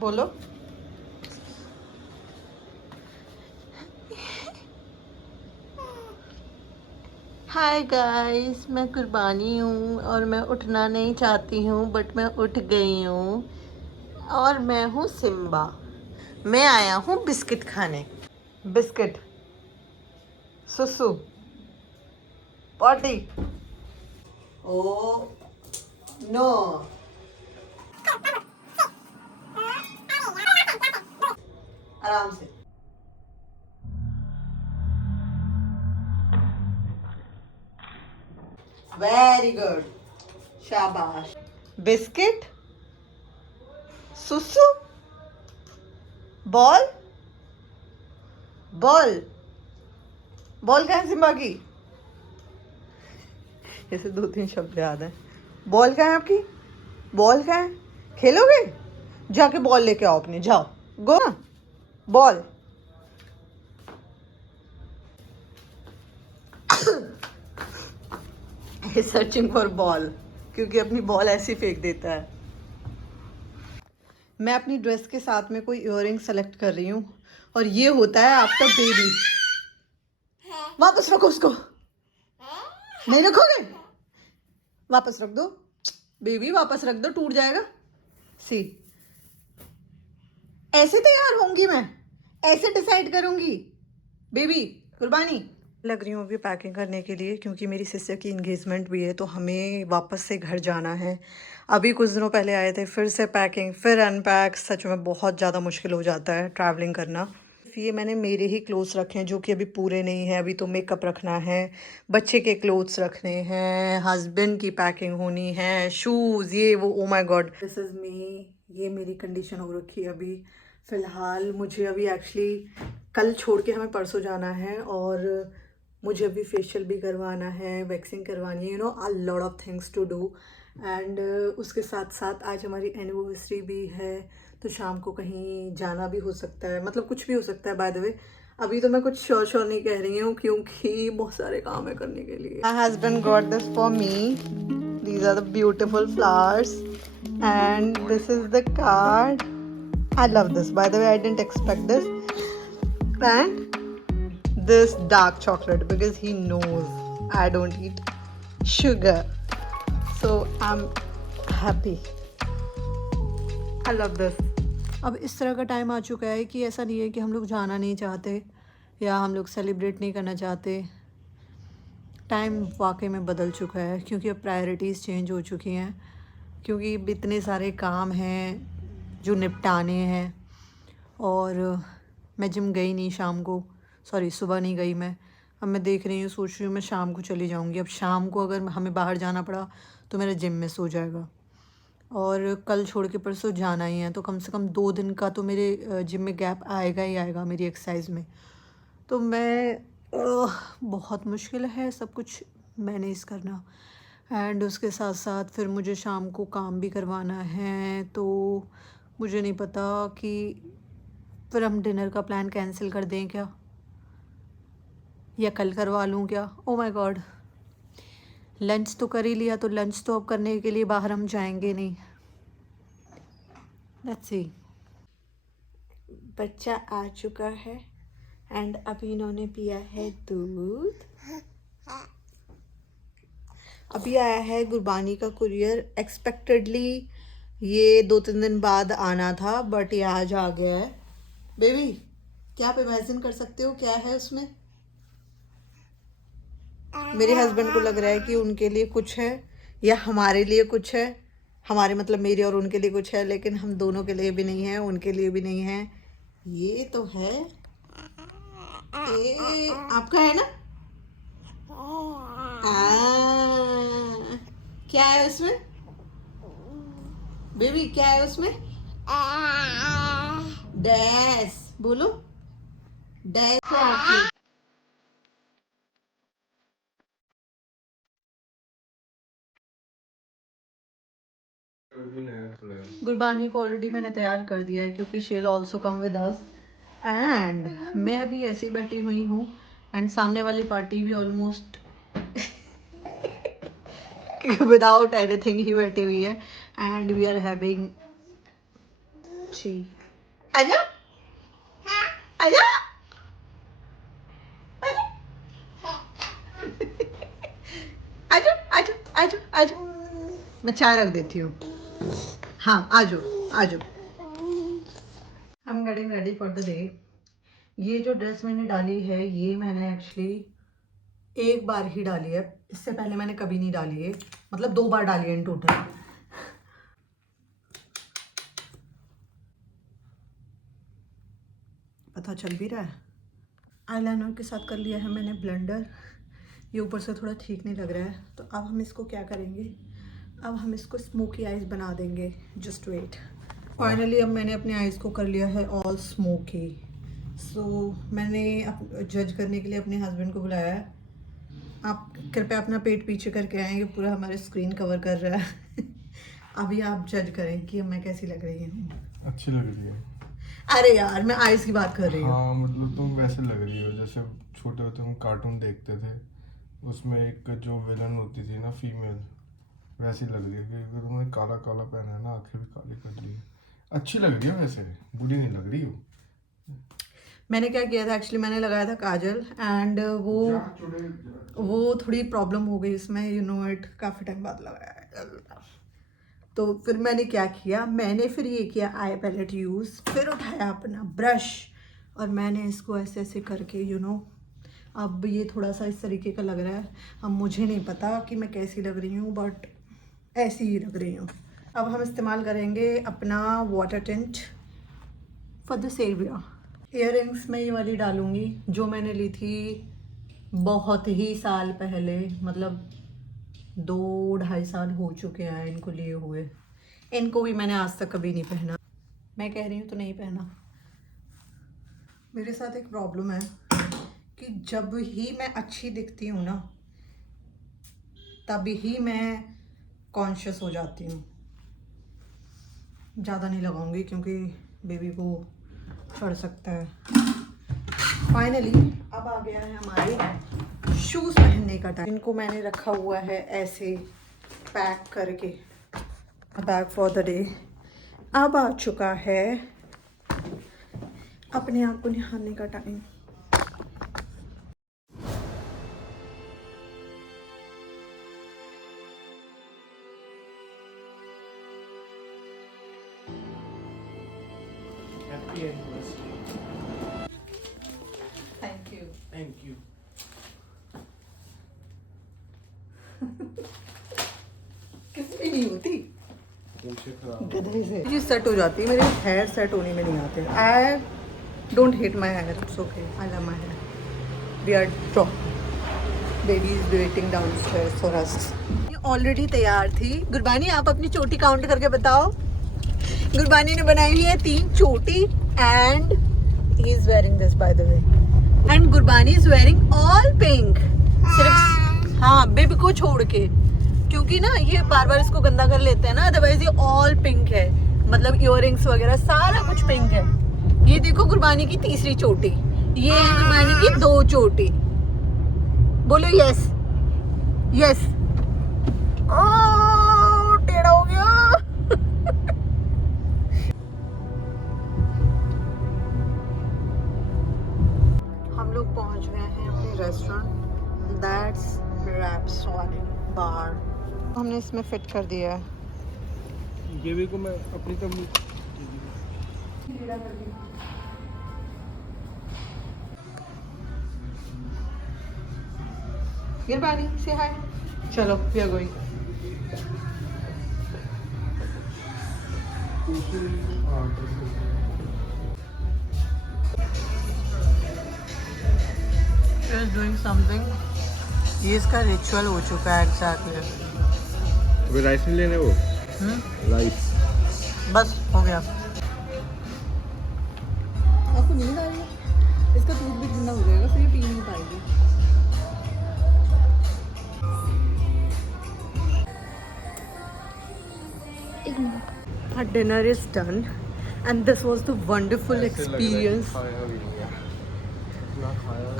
बोलो। Hi guys, मैं कुर्बानी हूँ और मैं उठना नहीं चाहती हूँ बट मैं उठ गई हूँ। और मैं हूँ सिम्बा। मैं आया हूँ बिस्किट खाने। बिस्किट, सुसु, पॉटी। ओ नो, आराम से। वेरी गुड, शाबाश। बिस्किट, सुसु, बॉल। बॉल, बॉल कहाँ है सिम्बा की? ऐसे 2-3 शब्द याद है। बॉल कहाँ है आपकी? बॉल कहाँ है? खेलोगे? जाके बॉल लेके आओ अपनी, जाओ। गो ना, बॉल। सर्चिंग फॉर बॉल, क्योंकि अपनी बॉल ऐसी फेंक देता है। मैं अपनी ड्रेस के साथ में कोई इयररिंग सेलेक्ट कर रही हूँ और ये होता है आफ्टर बेबी। वापस रखो उसको। नहीं रखोगे? वापस रख दो बेबी, वापस रख दो, टूट जाएगा। सी, ऐसे तैयार होंगी मैं, ऐसे डिसाइड करूंगी बेबी। कुर्बानी लग रही हूँ अभी पैकिंग करने के लिए, क्योंकि मेरी सिस्टर की इंगेजमेंट भी है तो हमें वापस से घर जाना है। अभी कुछ दिनों पहले आए थे, फिर से पैकिंग, फिर अनपैक। सच में बहुत ज़्यादा मुश्किल हो जाता है ट्रैवलिंग करना। ये मैंने मेरे ही क्लोथ्स रखे हैं जो कि अभी पूरे नहीं हैं। अभी तो मेकअप रखना है, बच्चे के क्लोथ्स रखने हैं, हस्बैंड की पैकिंग होनी है, शूज़, ये वो। Oh my God, this is me. ये मेरी कंडीशन हो रखी है अभी फ़िलहाल। मुझे अभी एक्चुअली कल छोड़ के हमें परसों जाना है और मुझे अभी फेशियल भी करवाना है, वैक्सिंग करवानी है, a lot of things to do. And उसके साथ साथ आज हमारी एनिवर्सरी भी है, तो शाम को कहीं जाना भी हो सकता है, मतलब कुछ भी हो सकता है। बाय द वे अभी तो मैं कुछ श्योर नहीं कह रही हूँ क्योंकि बहुत सारे काम है करने के लिए। My husband got this for me. These are the beautiful flowers and this is the card. I love this. By the way, I didn't expect this. And this dark chocolate because he knows I don't eat sugar. So I'm happy. I love this. अब इस तरह का time आ चुका है कि ऐसा नहीं है कि हम लोग जाना नहीं चाहते या हम लोग सेलिब्रेट नहीं करना चाहते। टाइम वाकई में बदल चुका है क्योंकि अब प्रायोरिटीज़ चेंज हो चुकी हैं, क्योंकि इतने सारे काम हैं जो निपटाने हैं। और मैं जिम गई नहीं शाम को, सॉरी सुबह नहीं गई मैं। अब मैं देख रही हूँ, सोच रही हूँ मैं शाम को चली जाऊँगी। अब शाम को अगर हमें बाहर जाना पड़ा तो मेरा जिम मिस हो जाएगा और कल छोड़ के परसों जाना ही है, तो कम से कम 2 दिन का तो मेरे जिम में गैप आएगा ही आएगा मेरी एक्सरसाइज में। तो मैं बहुत मुश्किल है सब कुछ मैनेज करना। एंड उसके साथ साथ फिर मुझे शाम को काम भी करवाना है, तो मुझे नहीं पता कि फिर हम डिनर का प्लान कैंसिल कर दें क्या, या कल करवा लूँ क्या। ओ माय गॉड, लंच तो कर ही लिया, तो लंच तो अब करने के लिए बाहर हम जाएंगे नहीं। Let's see. बच्चा आ चुका है एंड अभी इन्होंने पिया है दूध। अभी आया है गुरबानी का कुरियर। एक्सपेक्टेडली ये 2-3 दिन बाद आना था बट ये आज आ गया है। बेबी, क्या आप इमेजिन कर सकते हो क्या है उसमें? मेरे हस्बैंड को लग रहा है कि उनके लिए कुछ है या हमारे लिए कुछ है। हमारे मतलब मेरे और उनके लिए कुछ है, लेकिन हम दोनों के लिए भी नहीं है, उनके लिए भी नहीं है। ये तो है, ये आपका है ना? क्या है उसमें बेबी, क्या है उसमें? डैश बोलो, डैश। गुरबानी को ऑलरेडी मैंने तैयार कर दिया है क्योंकि she will also come with us. And मैं अभी ऐसी बैठी हुई हूँ एंड सामने वाली पार्टी भी ऑलमोस्ट विदाउट एनीथिंग ही बैठी हुई है। एंड वी आर हैविंग जी आजा आजा आजा आजा आजा आजा। मैं चाय रख देती हूँ। हाँ आजो आजो। I am getting ready for the day. ये जो ड्रेस मैंने डाली है ये मैंने एक्चुअली एक बार ही डाली है, इससे पहले मैंने कभी नहीं डाली है, मतलब 2 बार डाली है इन टोटल। पता चल भी रहा है। आईलाइनर के साथ कर लिया है मैंने ब्लेंडर। ये ऊपर से थोड़ा ठीक नहीं लग रहा है, तो अब हम इसको क्या करेंगे, अब हम इसको स्मोकी आइज बना देंगे। Just wait. फाइनली अब मैंने अपने आइज़ को कर लिया है ऑल स्मोकी। सो मैंने जज करने के लिए अपने हस्बैंड को बुलाया है। आप कृपया अपना पेट पीछे करके आएँ, ये पूरा हमारे स्क्रीन कवर कर रहा है। अभी आप जज करें कि मैं कैसी लग रही हूँ। अच्छी लग रही है। अरे यार मैं आइज़ की बात कर रही हूँ। हाँ मतलब तुम वैसे लग रही हो जैसे छोटे होते हम कार्टून देखते थे, उसमें एक जो विलन होती थी ना फीमेल, वैसी लग रही है। क्योंकि तुमने काला काला पहना है ना, आंखें भी काली कर ली है। अच्छी लग रही है वैसे, बुरी नहीं लग रही हो। मैंने क्या किया था एक्चुअली, मैंने लगाया था काजल एंड वो थोड़ी प्रॉब्लम हो गई इसमें, यू नो इट, काफ़ी टाइम बाद लगाया है। तो फिर मैंने क्या किया, मैंने फिर ये किया आई पैलेट यूज़, फिर उठाया अपना ब्रश और मैंने इसको ऐसे ऐसे करके यू नो, अब ये थोड़ा सा इस तरीके का लग रहा है। अब मुझे नहीं पता कि मैं कैसी लग रही हूँ, बट ऐसी ही लग रही हूँ। अब हम इस्तेमाल करेंगे अपना water tint for the savior. Earrings मैं ये वाली डालूँगी जो मैंने ली थी बहुत ही साल पहले, मतलब 2-2.5 साल हो चुके हैं इनको लिए हुए। इनको भी मैंने आज तक कभी नहीं पहना। मैं कह रही हूँ तो नहीं पहना। मेरे साथ एक प्रॉब्लम है कि जब ही मैं अच्छी दिखती हूँ ना, तभी ही मैं कॉन्शियस हो जाती हूँ। ज़्यादा नहीं लगाऊंगी क्योंकि बेबी को चढ़ सकता है। फाइनली अब आ गया है हमारे शूज़ पहनने का टाइम। इनको मैंने रखा हुआ है ऐसे पैक करके, बैग फॉर द डे। अब आ चुका है अपने आप को निहारने का time. Happy anniversary. Thank you. Thank you. किस भी नहीं होती पूछे खराब। गधे से। ये सेट हो जाती है, मेरे हेयर सेट होने में नहीं आते। I don't hate my hair, it's okay, I love my hair. We are top. Baby is waiting downstairs for us. Already तैयार थी। गुरबानी आप अपनी चोटी काउंट करके बताओ। गुरबानी ने बनाई हुई है 3 चोटी and he is wearing this by the way. And Gurbani is wearing all pink, सिर्फ हाँ बेबी को छोड़ के, क्योंकि ना ये बार बार इसको गंदा कर लेते हैं ना, अदरवाइज ये ऑल पिंक है, मतलब इयररिंग्स वगैरह सारा कुछ पिंक है। ये देखो गुरबानी की तीसरी चोटी, ये है गुरबानी की 2 चोटी। बोलो यस यस। ओ टेढ़ा हो गया। हम लोग पहुंच गए हैं अपने रेस्टोरेंट, दैट्स रैप्सोडी बार। हमने इसमें फिट कर दिया है। बेबी को मैं अपनी तब गिरबानी से हाय। चलो we are going. She is doing something. ये इसका रिचुअल हो चुका है एग्जैक्टली। अभी राइस नहीं लेने वो राइस बस हो गया। आपको नींद आ रही है? इसका दूध भी ठंडा हो जाएगा, फिर ये पी नहीं पाएगी। Our dinner is done and this was the wonderful experience.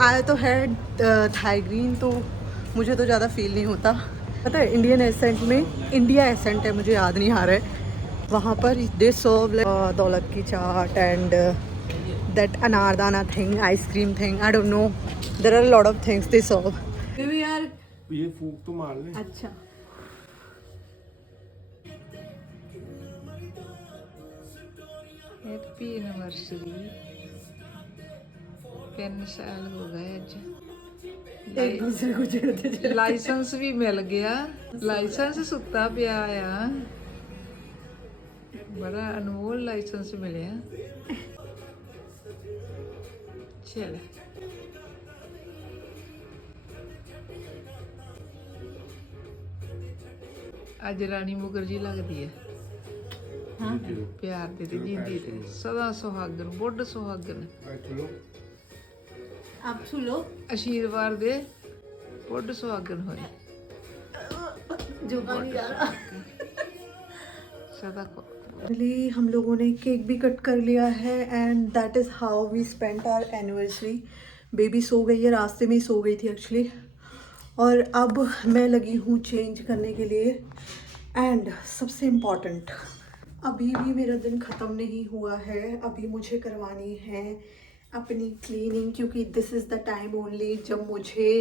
आया तो है थाई ग्रीन, तो मुझे तो ज़्यादा फील नहीं होता। पता है इंडियन एसेंट में, इंडिया एसेंट है, मुझे याद नहीं आ रहा है, वहाँ पर दे serve daulat ki chaat and that anardana thing, ice cream thing, I don't know, there are lot of things they serve. Baby यार ये फूक तो मार ले। अच्छा हैप्पी एनिवर्सरी 3 साल हो गए अज एक दूसरे को छेड़ते लाइसेंस भी मिल गया लाइसेंस सुता पिया आ बड़ा अनमोल लाइसेंस मिलिया चल अज रानी मुखर्जी लगती है प्यार दे जिंदी ते सदा सुहागन बुढ़ सुहागन चलो आप छूलो आशीर्वाद दे बुढ़ सुहागन होए जो नहीं जा रहा। सदा को फाइनली हम लोगों ने केक भी कट कर लिया है and that is how we spent our anniversary. Baby सो गई है, रास्ते में ही सो गई थी एक्चुअली, और अब मैं लगी हूँ चेंज करने के लिए। एंड सबसे इम्पॉर्टेंट, अभी भी मेरा दिन ख़त्म नहीं हुआ है, अभी मुझे करवानी है अपनी क्लीनिंग, क्योंकि this is the time only जब मुझे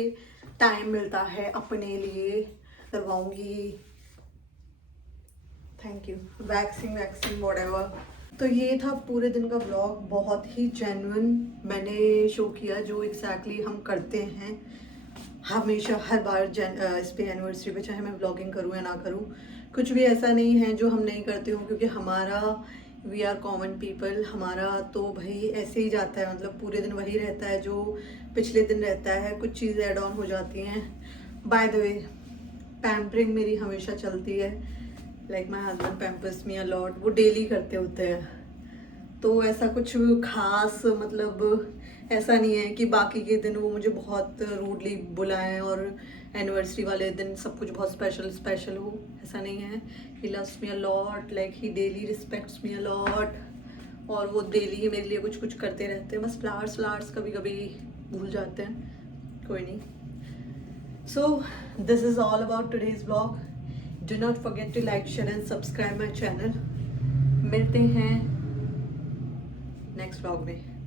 टाइम मिलता है अपने लिए करवाऊँगी। Thank you, waxing whatever. तो ये था पूरे दिन का व्लॉग, बहुत ही जेन्युइन मैंने शो किया जो एग्जैक्टली हम करते हैं हमेशा, हर बार इस पे एनिवर्सरी पे, चाहे मैं व्लॉगिंग करूँ या ना करूँ, कुछ भी ऐसा नहीं है जो हम नहीं करते हूँ, क्योंकि हमारा वी आर कॉमन पीपल, हमारा तो भाई ऐसे ही जाता है, मतलब पूरे दिन वही रहता है जो पिछले दिन रहता है, कुछ चीज़ें एड ऑन हो जाती हैं। बाय द वे पैम्परिंग मेरी हमेशा चलती है, like my husband Pampers me a lot, वो डेली करते होते हैं, तो ऐसा कुछ खास मतलब ऐसा नहीं है कि बाकी के दिन वो मुझे बहुत रूडली बुलाएं और एनिवर्सरी वाले दिन सब कुछ बहुत स्पेशल हो, ऐसा नहीं है। He loves me a lot, like he daily respects me a lot, और वो डेली ही मेरे लिए कुछ करते रहते हैं। बस फ्लावर्स कभी कभी भूल जाते हैं, कोई नहीं। So this is all about today's vlog. Do not forget to like, share and subscribe my channel. मिलते हैं नेक्स्ट व्लॉग में।